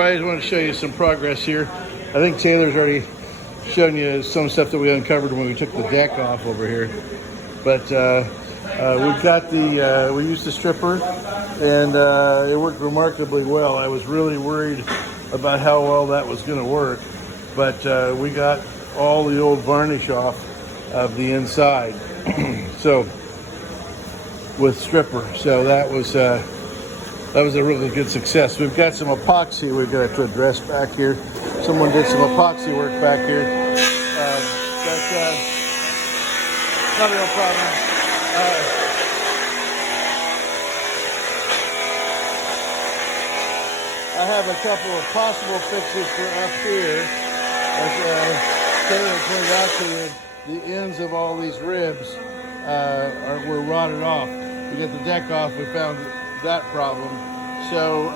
I just want to show you some progress here. I think Taylor's already shown you some stuff that we uncovered when we took the deck off over here. But we've got we used the stripper, and it worked remarkably well. I was really worried about how well that was going to work, but we got all the old varnish off of the inside. So with stripper, so that was a really good success. We've got some epoxy we've got to address back here. Someone did some epoxy work back here, but not a real problem. I have a couple of possible fixes for up here. As Taylor pointed out to you, the ends of all these ribs were rotted off. To get the deck off, we found that problem. So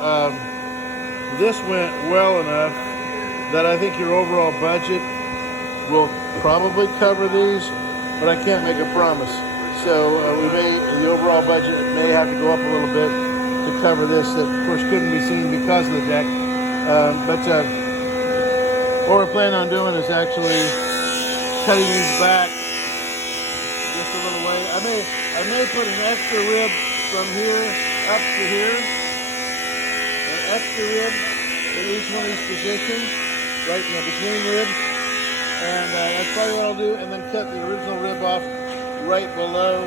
this went well enough that I think your overall budget will probably cover these, but I can't make a promise. So the overall budget may have to go up a little bit to cover this, that of course couldn't be seen because of the deck. But what we're planning on doing is actually cutting these back just a little way. I may put an extra rib from here up to here, an extra rib in each one of these positions, right in the between ribs, and that's probably what I'll do, and then cut the original rib off right below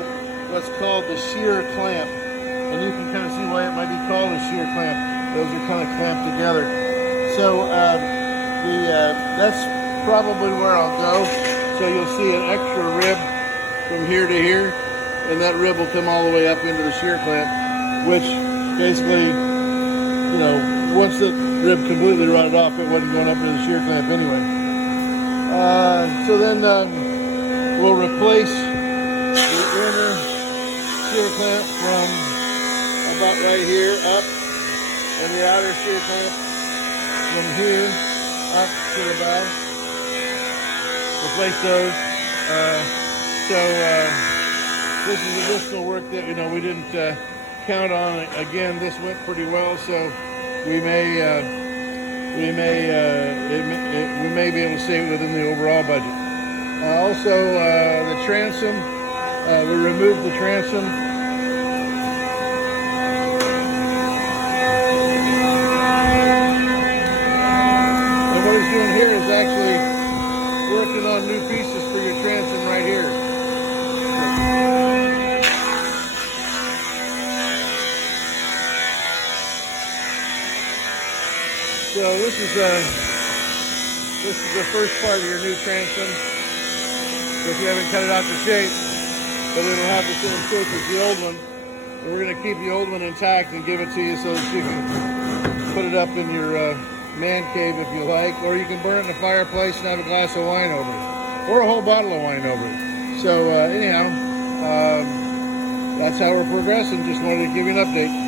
what's called the shear clamp. And you can kind of see why it might be called a shear clamp. Those are kind of clamped together. So that's probably where I'll go. So you'll see an extra rib from here to here, and that rib will come all the way up into the shear clamp, which basically, you know, once the rib completely rotted off, it wasn't going up into the shear clamp anyway. So then we'll replace the inner shear clamp from about right here up, and the outer shear clamp from here up to the back. Replace those. This is additional work that we didn't count on. Again, this went pretty well, so we may be able to save it within the overall budget. Also, the transom, we removed the transom. And what he's doing here is actually working on new pieces for your transom right here. So this is the first part of your new transom. If you haven't cut it out to shape, but it'll have the same shape as the old one. And we're going to keep the old one intact and give it to you so that you can put it up in your man cave if you like, or you can burn it in the fireplace and have a glass of wine over it, or a whole bottle of wine over it. So anyhow, that's how we're progressing. Just wanted to give you an update.